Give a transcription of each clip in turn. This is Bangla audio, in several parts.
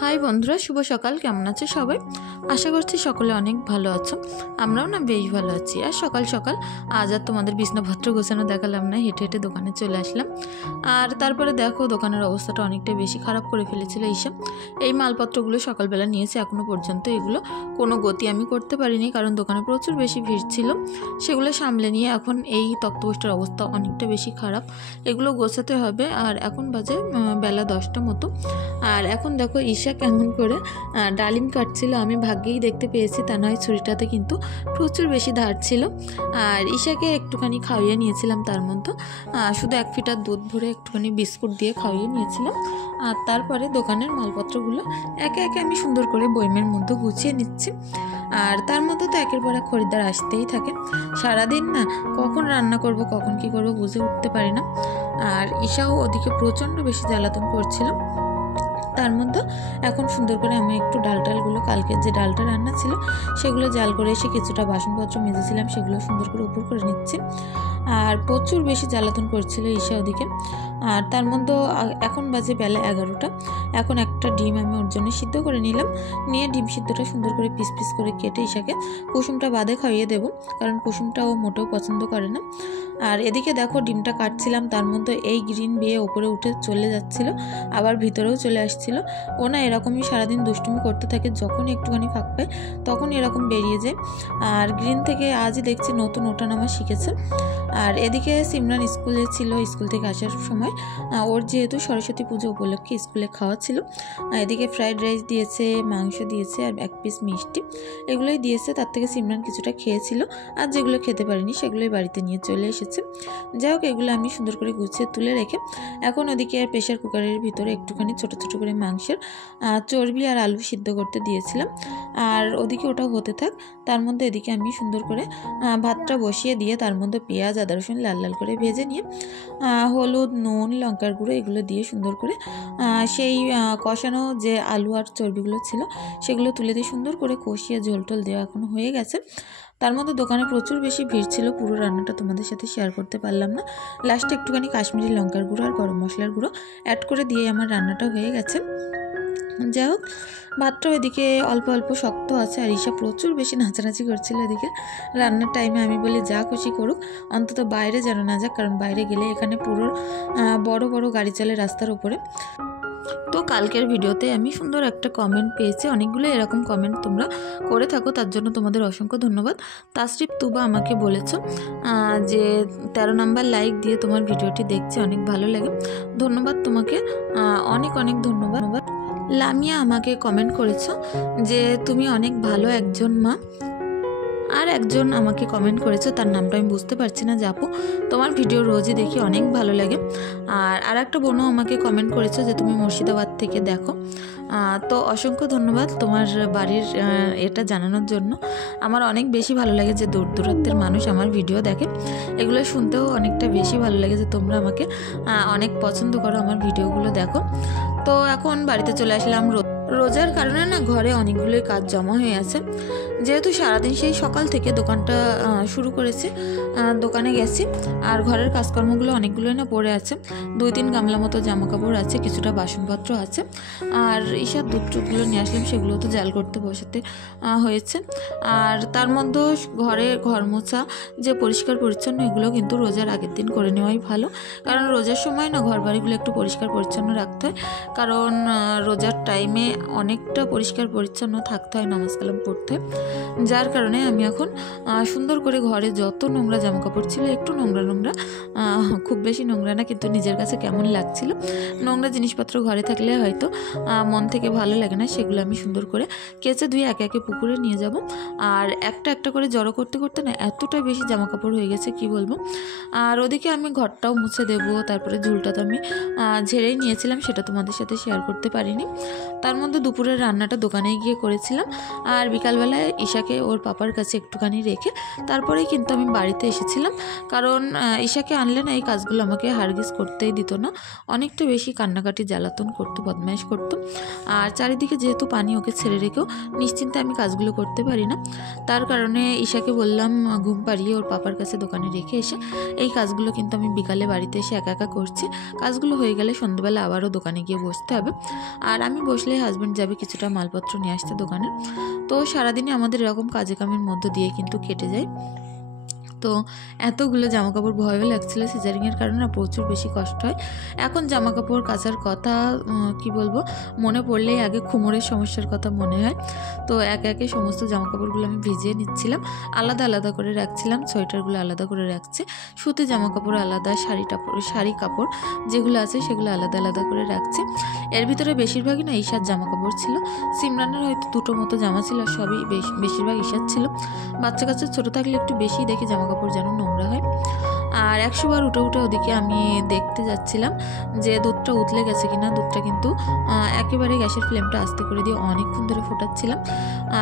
হাই বন্ধুরা, শুভ সকাল। কেমন আছে সবাই? আশা করছি সকলে অনেক ভালো আছো। আমরাও না বেশ ভালো আছি। আর সকাল সকাল আজ আর তোমাদের বিছনাপত্র গোছানো দেখালাম না, হেঁটে হেঁটে দোকানে চলে আসলাম। আর তারপরে দেখো দোকানের অবস্থাটা অনেকটা বেশি খারাপ করে ফেলেছিল ঈশা। এই মালপত্রগুলো সকালবেলা নিয়েছে, এখনও পর্যন্ত এগুলো কোনো গতি আমি করতে পারিনি, কারণ দোকানে প্রচুর বেশি ভিড় ছিল। সেগুলো সামলে নিয়ে এখন এই তক্তপোষটার অবস্থা অনেকটা বেশি খারাপ, এগুলো গোছাতে হবে। আর এখন বাজে বেলা 10টা মতো। আর এখন দেখো ঈশা কেমন করে ডালিম কাটছিল, আমি ভাগ্যেই দেখতে পেয়েছি, তা নয় ছুরিটাতে কিন্তু প্রচুর বেশি ধার ছিল। আর ঈশাকে একটুখানি খাইয়ে নিয়েছিলাম, তার মধ্যে শুধু 1 লিটার দুধ ভরে একটুখানি বিস্কুট দিয়ে খাইয়ে নিয়েছিলাম। আর তারপরে দোকানের মালপত্রগুলো একে একে আমি সুন্দর করে বয়মের মধ্যে গুছিয়ে নিচ্ছি। আর তার মধ্যে তো একের পর এক খরিদ্দার আসতেই থাকে। সারাদিন না কখন রান্না করব কখন কি করব বুঝে উঠতে পারি না। আর ঈশাও ওদিকে প্রচণ্ড বেশি জ্বালাতন করছিল। তার মধ্যে এখন সুন্দর করে আমি একটু ডালগুলো, কালকের যে ডালটা রান্না ছিল সেগুলো জাল করে এসে কিছুটা বাসনপত্র মেজেছিলাম, সেগুলো সুন্দর করে উপর করে নিচ্ছি। আর প্রচুর বেশি জ্বালাতন করছিল ঈশা ওদিকে। আর তার মধ্যে এখন বাজে বেলা 11টা। এখন একটা ডিম আমি ওর জন্য সিদ্ধ করে নিলাম, নিয়ে ডিম সিদ্ধটা সুন্দর করে পিস পিস করে কেটে ঈশাকে কুসুমটা বাদে খাইয়ে দেবো, কারণ কুসুমটা ও মোটেও পছন্দ করে না। আর এদিকে দেখো ডিমটা কাটছিলাম, তার মধ্যে এই গ্রিন বিয়ে ওপরে উঠে চলে যাচ্ছিল, আবার ভিতরেও চলে আসছিল। ও না এরকমই সারাদিন দুষ্টুমি করতে থাকে, যখন একটুখানি ফাঁক পায় তখন এরকম বেরিয়ে যায়। আর গ্রিন থেকে আজই দেখছি নতুন ওঠানামা শিখেছে। আর এদিকে সিমরান স্কুলে ছিল, স্কুল থেকে আসার সময় ওর যেহেতু সরস্বতী পুজো উপলক্ষে স্কুলে খাওয়া ছিল, এদিকে ফ্রাইড রাইস দিয়েছে, মাংস দিয়েছে, আর 1 পিস মিষ্টি, এগুলোই দিয়েছে। তার থেকে সিমরান কিছুটা খেয়েছিল, আর যেগুলো খেতে পারিনি সেগুলোই বাড়িতে নিয়ে চলে এসেছে। যাই হোক, এগুলো আমি সুন্দর করে গুছিয়ে তুলে রেখে এখন ওদিকে প্রেশার কুকারের ভিতরে একটুখানি ছোটো ছোটো করে মাংসের চর্বি আর আলু সিদ্ধ করতে দিয়েছিলাম। আর ওদিকে ওটা হতে থাক, তার মধ্যে এদিকে আমি সুন্দর করে ভাতটা বসিয়ে দিয়ে তার মধ্যে পেঁয়াজ আদা রসুন লাল লাল করে ভেজে নিয়ে হলুদ নুন লঙ্কার গুঁড়ো এগুলো দিয়ে সুন্দর করে সেই কষানো যে আলু আর চর্বিগুলো ছিল সেগুলো তুলে দিয়ে সুন্দর করে কষিয়ে ঝোল টোল দেওয়া এখন হয়ে গেছে। তার মধ্যে দোকানে প্রচুর বেশি ভিড় ছিল, পুরো রান্নাটা তোমাদের সাথে শেয়ার করতে পারলাম না। লাস্টে একটুখানি কাশ্মীরি লঙ্কার গুঁড়ো আর গরম মশলার গুঁড়ো অ্যাড করে দিয়ে আমার রান্নাটা হয়ে গেছে। যাই হোক, ভাতটাও এদিকে অল্প অল্প শক্ত আছে, আর ঈশা প্রচুর বেশি নাচানাচি করছিল এদিকে রান্নার টাইমে। আমি বলি যা খুশি করুক, অন্তত বাইরে যেন না যাক, কারণ বাইরে গেলে এখানে পুরো বড় বড় গাড়ি চলে রাস্তার উপরে। তো কালকের ভিডিওতে আমি সুন্দর একটা কমেন্ট পেয়েছি, অনেকগুলো এরকম কমেন্ট তোমরা করে থাকো, তার জন্য তোমাদের অসংখ্য ধন্যবাদ। তাসরিফ তুবা আমাকে বলেছো যে 13 নাম্বার লাইক দিয়ে তোমার ভিডিওটি দেখছি, অনেক ভালো লাগে, ধন্যবাদ তোমাকে, অনেক অনেক ধন্যবাদ। লামিয়া আমাকে কমেন্ট করেছো যে তুমি অনেক ভালো একজন মা। আর একজন আমাকে কমেন্ট করেছে, তার নামটা আমি বুঝতে পারছি না, যে আপু তোমার ভিডিও রোজই দেখি, অনেক ভালো লাগে। আর একটা বোনও আমাকে কমেন্ট করেছে যে তুমি মুর্শিদাবাদ থেকে দেখো। তো অসংখ্য ধন্যবাদ তোমার বাড়ির এটা জানানোর জন্য। আমার অনেক বেশি ভালো লাগে যে দূর দূরান্তের মানুষ আমার ভিডিও দেখে, এগুলো শুনতেও অনেকটা বেশি ভালো লাগে যে তোমরা আমাকে অনেক পছন্দ করো, আমার ভিডিওগুলো দেখো। তো এখন বাড়িতে চলে আসলাম। রোজার কারণে না ঘরে অনেকগুলোই কাজ জমা হয়ে আছে, যেহেতু সারাদিন সেই সকাল থেকে দোকানটা শুরু করেছি, দোকানে গেছি। আর ঘরের কাজকর্মগুলো অনেকগুলোই না পড়ে আছে, 2-3 গামলা মতো জামা কাপড় আছে, কিছুটা বাসনপত্র আছে। আর ঈশার দুধ টুধগুলো নিয়ে আসলাম, সেগুলো তো জাল করতে বসাতে হয়েছে। আর তার মধ্যে ঘর মোছা যে পরিষ্কার পরিচ্ছন্ন, এগুলো কিন্তু রোজার আগের দিন করে নেওয়াই ভালো, কারণ রোজার সময় না ঘর বাড়িগুলো একটু পরিষ্কার পরিচ্ছন্ন রাখতে হয়, কারণ রোজার টাইমে অনেকটা পরিষ্কার পরিচ্ছন্ন থাকতে হয়, নামাজ কালাম পড়তে হয়। যার কারণে আমি এখন সুন্দর করে ঘরে যত নোংরা জামাকাপড় ছিল, একটু নোংরা নোংরা, খুব বেশি নোংরা না, কিন্তু নিজের কাছে কেমন লাগছিল, নোংরা জিনিসপত্র ঘরে থাকলে হয়তো মন থেকে ভালো লাগে না, সেগুলো আমি সুন্দর করে কেচে ধুয়ে একে একে পুকুরে নিয়ে যাব। আর একটা একটা করে জড়ো করতে করতে না এতটাই বেশি জামাকাপড় হয়ে গেছে কি বলবো। আর ওদিকে আমি ঘরটাও মুছে দেবো, তারপরে ঝুলটা তো আমি ঝেড়েই নিয়েছিলাম, সেটা তোমাদের সাথে শেয়ার করতে পারিনি। তার মধ্যে দুপুরের রান্নাটা দোকানে গিয়ে করেছিলাম, আর বিকালবেলায় ঈশাকে ওর পাপার কাছে একটুখানি রেখে তারপরেই কিন্তু আমি বাড়িতে এসেছিলাম, কারণ ঈশাকে আনলে না এই কাজগুলো আমাকে হারগিজ করতেই দিত না, অনেকটা বেশি কান্নাকাটি জ্বালাতন করতো, বদমাইশ করতো। আর চারিদিকে যেহেতু পানি, ওকে ছেড়ে রেখেও নিশ্চিন্তে আমি কাজগুলো করতে পারি না, তার কারণে ঈশাকে বললাম ঘুম পাড়িয়ে ওর পাপার কাছে দোকানে রেখে এসে এই কাজগুলো কিন্তু আমি বিকালে বাড়িতে এসে একা একা করছি। কাজগুলো হয়ে গেলে সন্ধ্যাবেলা আবারও দোকানে গিয়ে বসতে হবে, আর আমি বসলে হাজব্যান্ড হাজব্যান্ড যাবে কিছুটা মালপত্র নিয়ে আসতে দোকানে। তো সারাদিনই আমাদের এরকম কাজে কামের মধ্য দিয়ে কিন্তু কেটে যায়। তো এতগুলো জামাকাপড় ভয়ও লাগছিল, সিজারিংয়ের কারণে না প্রচুর বেশি কষ্ট হয়। এখন জামাকাপড় কাচার কথা কি বলবো, মনে পড়লেই আগে কোমরের সমস্যার কথা মনে হয়। তো একে একে সমস্ত জামাকাপড়গুলো আমি ভিজিয়ে নিচ্ছিলাম, আলাদা আলাদা করে রাখছিলাম, সোয়েটারগুলো আলাদা করে রাখছি, সুতি জামাকাপড় আলাদা, শাড়ি কাপড় যেগুলো আছে সেগুলো আলাদা আলাদা করে রাখছি। এর ভিতরে বেশিরভাগই না ঈশার জামাকাপড় ছিল। সিমরানের হয়তো দুটো মতো জামা ছিল, সবই বেশিরভাগ ঈশার ছিল। বাচ্চা কাচ্চা ছোটো থাকলে একটু বেশি দেখি জামাকাপড় যেন নোংরা হয়। আর 100 বার উঠে উঠে ওদিকে আমি দেখতে যাচ্ছিলাম যে দুধটা উতলে গেছে কিনা। দুধটা কিন্তু একেবারে গ্যাসের ফ্লেমটা আস্তে করে দিয়ে অনেকক্ষণ ধরে ফোটাচ্ছিলাম।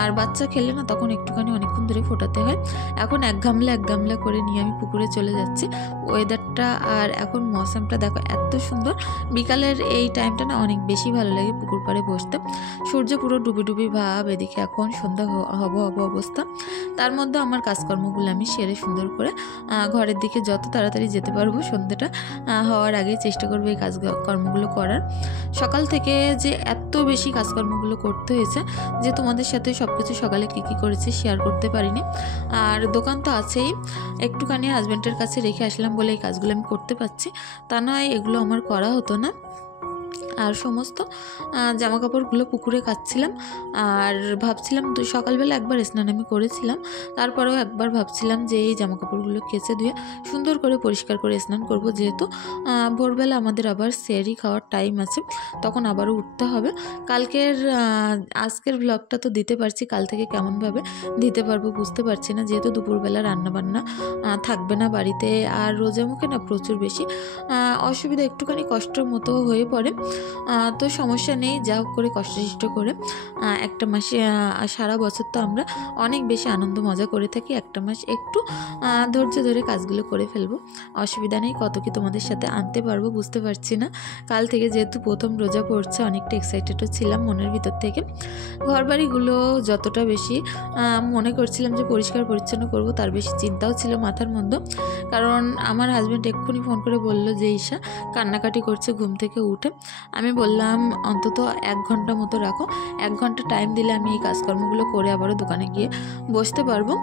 আর বাচ্চা খেলে না তখন একটুখানি অনেকক্ষণ ধরে ফোটাতে হয়। এখন এক গামলা করে নিয়ে আমি পুকুরে চলে যাচ্ছি। ওয়েদারটা আর এখন মৌসুমটা দেখো এত সুন্দর। বিকালের এই টাইমটা না অনেক বেশি ভালো লাগে পুকুর পাড়ে বসতে। সূর্য পুরো ডুবি ভাব, এদিকে এখন সন্ধ্যা হব অবস্থা। তার মধ্যে আমার কাজকর্মগুলো আমি সেরে সুন্দর করে ঘরের দিকে যত তাড়াতাড়ি যেতে পারবো সন্ধ্যাটা হওয়ার আগে চেষ্টা করবো এই কাজকর্মগুলো করার। সকাল থেকে যে এত বেশি কাজকর্মগুলো করতে হয়েছে যে তোমাদের সাথে সব কিছু সকালে কী করেছি শেয়ার করতে পারিনি। আর দোকান তো আছেই, একটুখানি হাজব্যান্ডের কাছে রেখে আসলাম বলে এই কাজগুলো আমি করতে পারছি, তা নয় এগুলো আমার করা হতো না। আর সমস্ত জামাকাপড়গুলো পুকুরে কাচ্ছিলাম। আর ভাবছিলাম সকালবেলা একবার স্নান আমি করেছিলাম, তারপরেও একবার ভাবছিলাম যে এই জামাকাপড়গুলো কেচে ধুয়ে সুন্দর করে পরিষ্কার করে স্নান করব, যেহেতু ভোরবেলা আমাদের আবার সেহরি খাওয়ার টাইম আছে, তখন আবারও উঠতে হবে। আজকের ব্লগটা তো দিতে পারছি, কাল থেকে কেমনভাবে দিতে পারবো বুঝতে পারছি না, যেহেতু দুপুরবেলা রান্নাবান্না থাকবে না বাড়িতে। আর রোজা মুখে না প্রচুর বেশি অসুবিধা, একটুখানি কষ্টের মতো হয়ে পড়ে। তো সমস্যা নেই, যা হোক করে কষ্ট করে একটা মাসে, সারা বছর তো আমরা অনেক বেশি আনন্দ মজা করে থাকি, একটা মাস একটু ধৈর্য ধরে কাজগুলো করে ফেলবো, অসুবিধা নেই। কত কি তোমাদের সাথে আনতে পারবো বুঝতে পারছি না। কাল থেকে যেহেতু প্রথম রোজা পড়ছে, অনেকটা এক্সাইটেডও ছিলাম মনের ভিতর থেকে। ঘরবাড়িগুলো যতটা বেশি মনে করছিলাম যে পরিষ্কার পরিচ্ছন্ন করব, তার বেশি চিন্তাও ছিল মাথার মধ্যে। কারণ আমার হাজব্যান্ড এক্ষুনি ফোন করে বললো যে ঈশা কান্নাকাটি করছে ঘুম থেকে উঠে। আমি বললাম অন্তত 1 ঘন্টা মতো রাখো, 1 ঘন্টা টাইম দিলে আমি এই কাজকর্মগুলো করে আবারও দোকানে গিয়ে বসতে পারবো।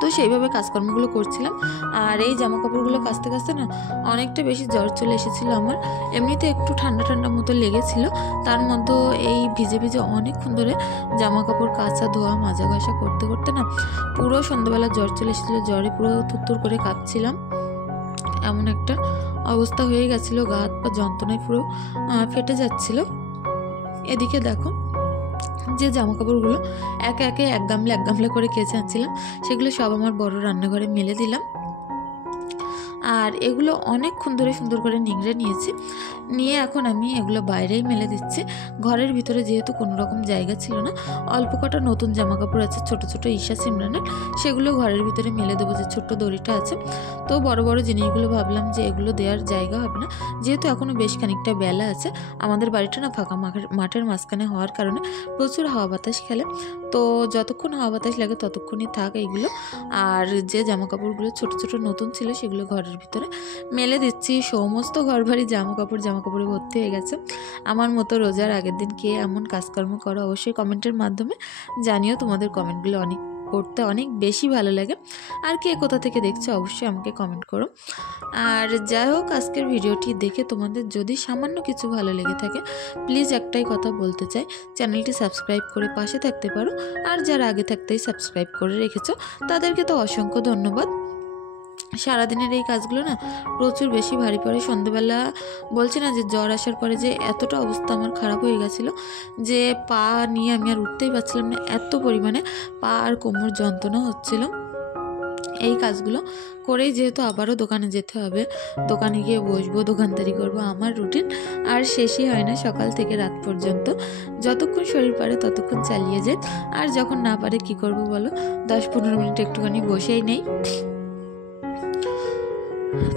তো সেইভাবে কাজকর্মগুলো করছিলাম। আর এই জামাকাপড়গুলো কাচতে কাচতে না অনেকটা বেশি জ্বর চলে এসেছিলো আমার। এমনিতে একটু ঠান্ডা মতো লেগেছিল, তার মধ্যে এই ভিজে অনেকক্ষণ ধরে জামাকাপড় কাচা ধোয়া মাজা ঘষা করতে করতে না পুরো সন্ধ্যাবেলা জ্বর চলে এসেছিলো। জ্বরে পুরো থুরথুর করে কাঁপছিলাম, এমন একটা অবস্থা হয়ে গেছিলো, গা হাত পা যন্ত্রণায় পুরো ফেটে যাচ্ছিল। এদিকে দেখো যে জামাকাপড়গুলো একে একে এক গামলা করে কেচে আনছিলাম, সেগুলো সব আমার বড় রান্নাঘরে মেলে দিলাম। আর এগুলো অনেকক্ষণ ধরে সুন্দর করে নিংড়ে নিয়ে এখন আমি এগুলো বাইরেই মেলে দিচ্ছি। ঘরের ভিতরে যেহেতু কোনো রকম জায়গা ছিল না, অল্প কটা নতুন জামাকাপড় আছে ছোট ঈশা সিমরানের, সেগুলো ঘরের ভিতরে মেলে দেবো, যে ছোট্ট দড়িটা আছে। তো বড় জিনিসগুলো ভাবলাম যে এগুলো দেওয়ার জায়গা হবে না, যেহেতু এখনও বেশ খানিকটা বেলা আছে। আমাদের বাড়িটা না ফাঁকা মাঠের মাঝখানে হওয়ার কারণে প্রচুর হাওয়া বাতাস খেলে, তো যতক্ষণ হাওয়া বাতাস লাগে ততক্ষণই থাক এইগুলো। আর যে জামাকাপড়গুলো ছোট নতুন ছিল সেগুলো ঘরের ভিতরে মেলে দিচ্ছি। সমস্ত ঘর বাড়ি জামাকাপড়ে ভর্তি হয়ে গেছে। আমার মতো রোজার আগের দিন কে এমন কাজকর্ম করো অবশ্যই কমেন্টের মাধ্যমে জানিও। তোমাদের কমেন্টগুলো পড়তে অনেক বেশি ভালো লাগে। আর কে কোথা থেকে দেখছো অবশ্যই আমাকে কমেন্ট করো। আর যাই হোক, আজকের ভিডিওটি দেখে তোমাদের যদি সামান্য কিছু ভালো লেগে থাকে, প্লিজ একটাই কথা বলতে চাই, চ্যানেলটি সাবস্ক্রাইব করে পাশে থাকতে পারো। আর যারা আগে থাকতেই সাবস্ক্রাইব করে রেখেছো তাদেরকে তো অসংখ্য ধন্যবাদ। সারাদিনের এই কাজগুলো না প্রচুর বেশি ভারী পড়ে। সন্ধ্যেবেলা বলছি না যে জ্বর আসার পরে যে এতটা অবস্থা আমার খারাপ হয়ে গেছিলো যে পা নিয়ে আমি আর উঠতেই পারছিলাম না, এত পরিমাণে পা আর কোমর যন্ত্রণা হচ্ছিল। এই কাজগুলো করেই যেহেতু আবারও দোকানে যেতে হবে, দোকানে গিয়ে বসবো, দোকানদারি করবো, আমার রুটিন আর শেষই হয় না সকাল থেকে রাত পর্যন্ত। যতক্ষণ শরীর পারে ততক্ষণ চালিয়ে যায়, আর যখন না পারে কি করব বলো, 10-15 মিনিট একটুখানি বসেই নেই।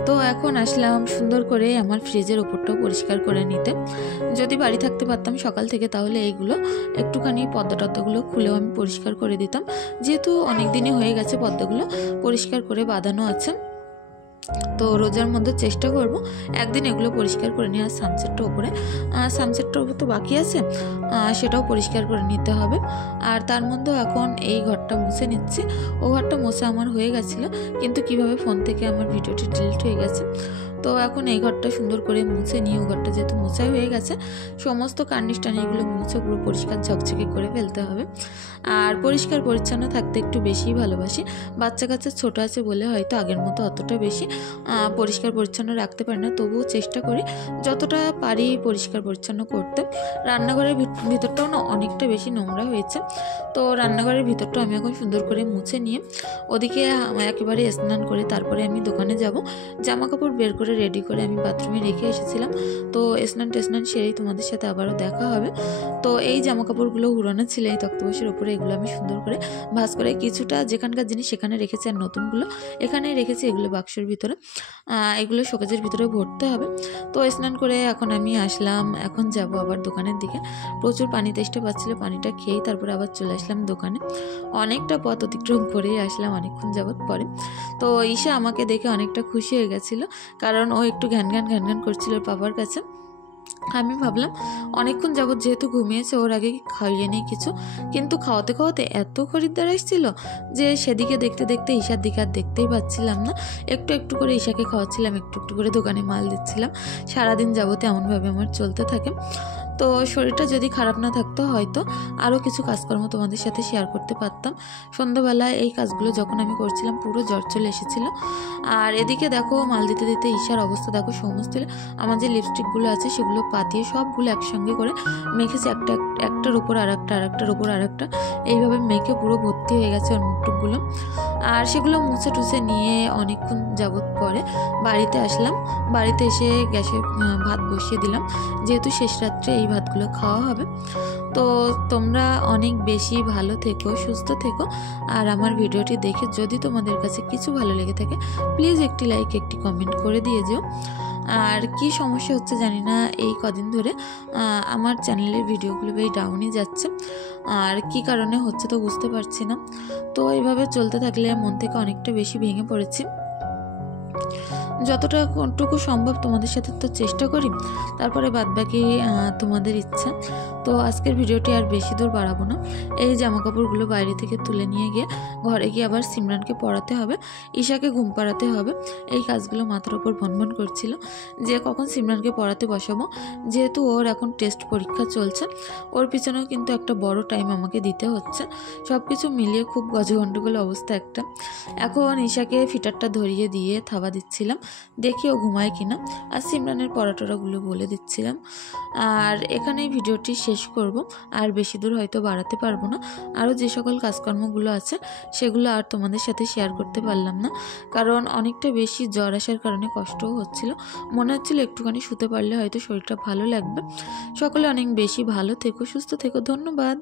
তো এখন আসলাম সুন্দর করে আমার ফ্রিজের ওপরটাও পরিষ্কার করে নিতে। যদি বাড়ি থাকতে পারতাম সকাল থেকে তাহলে এইগুলো একটুখানি পর্দাগুলো খুলেও আমি পরিষ্কার করে দিতাম, যেহেতু অনেক দিনই হয়ে গেছে পর্দাগুলো পরিষ্কার করে বাঁধানো আছে। তো রোজার মধ্যে চেষ্টা করব একদিন এগুলো পরিষ্কার করে নিয়ে। আর সানসেটটা উপরে তো বাকি আছে, সেটাও পরিষ্কার করে নিতে হবে। আর তার মধ্যেও এখন এই ঘরটা মুছে নিচ্ছি। ও ঘরটা মুছে আমার হয়ে গেছিলো, কিন্তু কিভাবে ফোন থেকে আমার ভিডিওটি ডিলিট হয়ে গেছে। তো এখন এই ঘরটা সুন্দর করে মুছে নিয়ে, ও ঘরটা যেহেতু মোছাই হয়ে গেছে, সমস্ত কার্নিশ টানিগুলো মুছে পুরো পরিষ্কার ঝকঝকে করে ফেলতে হবে। আর পরিষ্কার পরিচ্ছন্ন থাকতে একটু বেশিই ভালোবাসি। বাচ্চা কাচ্চা ছোটো আছে বলে হয়তো আগের মতো অতটা বেশি পরিষ্কার পরিচ্ছন্ন রাখতে পারি না, তবুও চেষ্টা করি যতটা পারি পরিষ্কার পরিচ্ছন্ন করতে। রান্নাঘরের ভিতরটাও না অনেকটা বেশি নোংরা হয়েছে, তো রান্নাঘরের ভিতরটা আমি এখন সুন্দর করে মুছে নিয়ে ওদিকে একেবারে স্নান করে তারপরে আমি দোকানে যাব। জামা কাপড় বের করে রেডি করে আমি বাথরুমে রেখে এসেছিলাম। তো স্নান সেরেই তোমাদের সাথে আবারও দেখা হবে। তো এই জামা কাপড়গুলো উড়ানো ছিল এই তক্তপোষের উপরে, এগুলো আমি সুন্দর করে ভাঁজ করে কিছুটা যেখানকার জিনিস সেখানে রেখেছি, আর নতুনগুলো এখানেই রেখেছি। এগুলো বাক্সের ভিতরে, এগুলো শোকেজের ভিতরে ভরতে হবে। তো স্নান করে এখন আমি আসলাম, এখন যাব আবার দোকানের দিকে। প্রচুর পানি তেষ্টা পাচ্ছিল, পানিটা খেয়েই তারপরে আবার চলে আসলাম দোকানে। অনেকটা পথ অতিক্রম করেই আসলাম অনেকক্ষণ যাবৎ পরে। তো ঈশা আমাকে দেখে অনেকটা খুশি হয়ে গেছিলো, কারণ ও একটু ঘ্যান ঘ্যান করছিল পাপার কাছে। আমি ভাবলাম অনেকক্ষণ যাবৎ যেহেতু ঘুমিয়েছে, ওর আগে খাইয়ে নিই কিছু, কিন্তু খাওয়াতে খাওয়াতে এত খরিদ্দার আসছিল যে সেদিকে দেখতে দেখতে ঈশার দিকে আর দেখতেই পাচ্ছিলাম না। একটু একটু করে ঈশাকে খাওয়াচ্ছিলাম, একটু একটু করে দোকানে মাল দিচ্ছিলাম। সারাদিন যাবতে এমনভাবে আমার চলতে থাকে। তো শরীরটা যদি খারাপ না থাকতো হয়তো আরও কিছু কাজকর্ম তোমাদের সাথে শেয়ার করতে পারতাম। সন্ধ্যাবেলায় এই কাজগুলো যখন আমি করছিলাম পুরো জ্বর চলে এসেছিলো। আর এদিকে দেখো মাল দিতে দিতে ঈশার অবস্থা দেখো, সমস্ত আমার যে লিপস্টিকগুলো আছে সেগুলো পাতিয়ে সবগুলো একসঙ্গে করে মেখেছে, একটার উপর আরেকটার উপর আরেকটা, এইভাবে মেখে পুরো ভর্তি হয়ে গেছে ওর মুখটুকগুলো। আর সেগুলো মুছে টুছে নিয়ে অনেকক্ষণ যাবত পরে বাড়িতে আসলাম। বাড়িতে এসে গ্যাসে ভাত বসিয়ে দিলাম, যেহেতু শেষ রাত্রে এই ভাতগুলো খাওয়া হবে। তো তোমরা অনেক বেশি ভালো থেকো, সুস্থ থেকো। আর আমার ভিডিওটি দেখে যদি তোমাদের কাছে কিছু ভালো লেগে থাকে প্লিজ একটি লাইক একটি কমেন্ট করে দিয়ে যেও। আর কি সমস্যা হচ্ছে জানি না, এই কদিন ধরে আমার চ্যানেলের ভিডিওগুলো বেশ ডাউনই যাচ্ছে, আর কি কারণে হচ্ছে তো বুঝতে পারছি না। তো এইভাবে চলতে থাকলে মন থেকে অনেকটা বেশি ভেঙে পড়েছি। যতটুকু সম্ভব তোমাদের সাথে তো চেষ্টা করি, তারপরে বাদবাকি তোমাদের ইচ্ছা। তো আজকের ভিডিওটি আর বেশি দূর বাড়াবো না। এই জামা কাপড়গুলো বাইরে থেকে তুলে নিয়ে গিয়ে ঘরে গিয়ে আবার সিমরানকে পড়াতে হবে, ঈশাকে ঘুম পাড়াতে হবে। এই কাজগুলো মাথার ওপর ভনভন করছিল যে কখন সিমরানকে পড়াতে বসাবো, যেহেতু ওর এখন টেস্ট পরীক্ষা চলছে। ওর পিছনেও কিন্তু একটা বড় টাইম আমাকে দিতে হচ্ছে। সব কিছু মিলিয়ে খুব গজগণ্ডগোল অবস্থা একটা। এখন ঈশাকে ফিটারটা ধরিয়ে দিয়ে থাবা দিচ্ছিলাম, দেখি ও ঘুমায় কিনা, আর সিমরানের পড়াটরাগুলো বলে দিচ্ছিলাম। আর এখানেই ভিডিওটি শেষ করব, আর বেশি দূর হয়তো বাড়াতে পারবো না। আরও যে সকল কাজকর্মগুলো আছে সেগুলো আর তোমাদের সাথে শেয়ার করতে পারলাম না, কারণ অনেকটা বেশি জ্বর আসার কারণে কষ্টও হচ্ছিল। মনে হচ্ছিল একটুখানি শুতে পারলে হয়তো শরীরটা ভালো লাগবে। সকলে অনেক বেশি ভালো থেকো, সুস্থ থেকো, ধন্যবাদ।